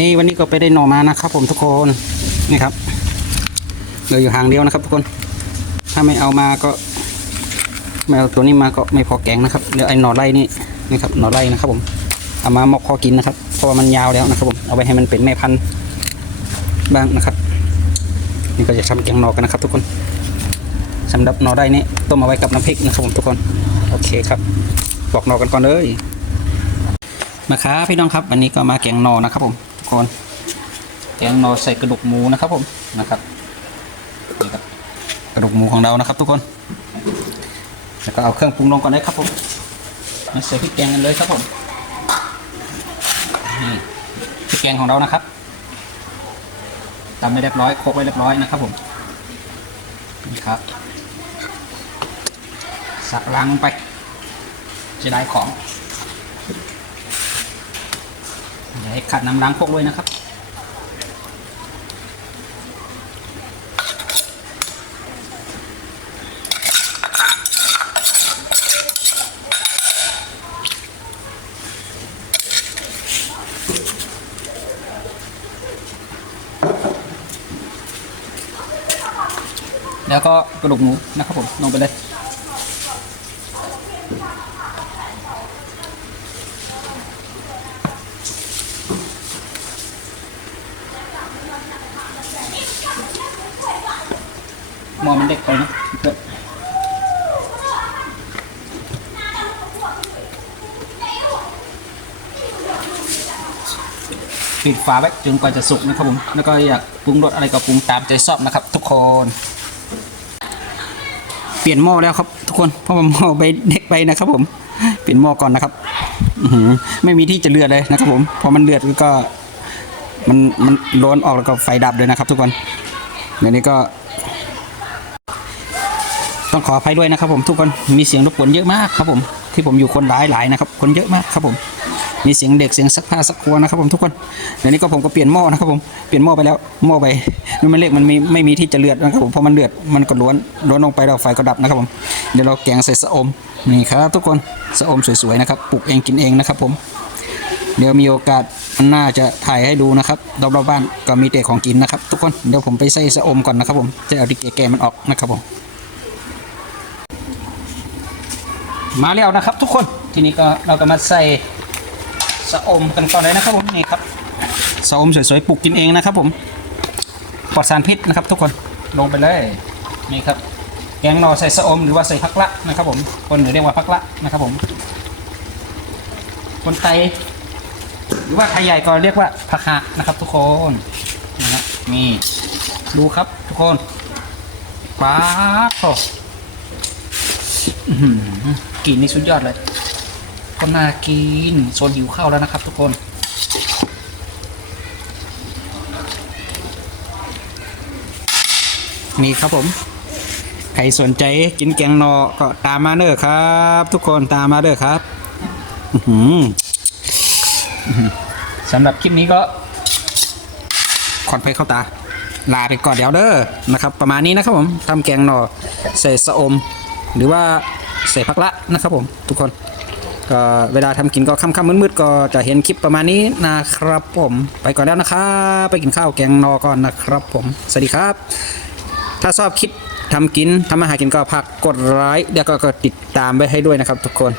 นี่วันนี้ก็ไปได้หน่อมานะครับ ผมทุกคนนี่ครับเหลืออยู่หางเดียวนะครับ ทุกคน ถ้าไม่เอามาก็ไม่เอาตัวนี้มาก็ไม่พอแกงนะครับเดี๋ยวไอ้หน่อไร่นี่นี่ครับหน่อไร่นะครับ ผมเอามาหมกพอกินนะครับเพราะว่ามันยาวแล้วนะครับ ผมเอาไว้ให้มันเป็นแม่พันธุ์บ้างนะครับ นี่ก็จะทำแกงหน่อกันนะครับ ทุกคนสำหรับหน่อไร่นี่ต้มเอาไว้กับน้ำพริกนะครับผมทุกคนโอเคครับบอกหน่อกันก่อนเลยมาครับพี่น้องครับวันนี้ก็มาแกงหนอนะครับผม คนแกงนอใส่กระดูกหมูนะครับผมนะครับนี่ครับกระดูกหมูของเรานะครับ ทุกคน แล้วก็เอาเครื่องปรุงลงก่อนเลยครับผมมาใส่พริกแกงกันเลยครับผมนี่พริกแกงของเรานะครับตำไว้เรียบร้อยโคกไว้เรียบร้อยนะครับผมนี่ครับสักลังไปจะได้ของ อย่าให้ขัดน้ำล้างพวกด้วยนะครับ แล้วก็กระดูกหมูนะครับผมลงไปเลย หมอมันเด็กไปนะเพื่อนปิดฝาไว้จนกว่าจะสุกนะครับผมแล้วก็อยากปรุงรสอะไรก็ปรุงตามใจชอบนะครับ ทุกคน เปลี่ยนหม้อแล้วครับ ทุกคนเพราะว่าหม้อไปเด็กไปนะครับ ผมเปลี่ยนหม้อก่อนนะครับอืไม่มีที่จะเลือดเลยนะครับ ผมพอมันเลือดก็ มันมันร้อนออกแล้วก็ไฟดับเลยนะครับ ทุกคนเดี๋ยวนี้ก็ ต้องขออภัยด้วยนะครับ ผมทุกคนมีเสียงรบกวนเยอะมากครับผมที่ผมอยู่คนหลายหลายนะครับ คนเยอะมากครับผมมีเสียงเด็กเสียงซักผ้าซักครัวนะครับผมทุกคนเดี๋ยวนี้ก็ผมก็เปลี่ยนหม้อนะครับผมเปลี่ยนหม้อไปแล้วหม้อไปนี่มันเล็กมันมีไม่มีที่จะเลือดนะครับผมเพราะมันเลือดมันก็ล้วนล้วนลงไปแล้วไฟก็ดับนะครับผมเดี๋ยวเราแกงใส่สะอมนี่ครับ ทุกคนสะอมสวยๆนะครับปลูกเองกินเองนะครับ ผม เดี๋ยวมีโอกาสน่าจะถ่ายให้ดูนะครับรอบๆบ้านก็มีแต่ของกินนะครับ ทุกคนเดี๋ยวผมไปใส่สะอมก่อนนะครับผมจะเอาดิแกมันออกนะครับผม มาแล้วนะครับ ทุกคนทีนี้ก็เราก็มาใส่สะอมกันก่อนเลยนะครับผมนี่ครับสะอมสวยๆปลูกกินเองนะครับ ผมปลอดสารพิษนะครับ ทุกคนลงไปเลยนี่ครับ แกงนอใส่สะอมหรือว่าใส่พักละนะครับ ผมคนหนือเรียกว่าพักละนะครับ ผม คนไทยหรือว่าไทยใหญ่ก็เรียกว่าผักหะนะครับ ทุกคนนะฮะนี่ดูครับทุกคนป๊าดโถอื้อหือ กลิ่นนี่สุดยอดเลยก็น่ากินโซนหิวข้าวแล้วนะครับทุกคน นี่ครับผม ใครสนใจกินแกงนอก็ตามมาเด้อครับ ทุกคนตามมาเด้อครับอือหือสำหรับคลิปนี้ก็ขอนไปเข้าตา ลาไปก่อนเดี๋ยวเด้อนะครับ ประมาณนี้นะครับผมทำแกงหน่อใส่สะอม หรือว่า ใส่พักละนะครับผมทุกคนก็เวลาทำกินก็ค่ำๆมืดๆก็จะเห็นคลิปประมาณนี้นะครับผมไปก่อนแล้วนะครับไปกินข้าวแกงนอก่อนนะครับผมสวัสดีครับ ถ้าชอบคลิปทำกินทำอาหารกินก็พักกดไลค์เดี๋ยวก็กดติดตามไว้ให้ด้วยนะครับทุกคน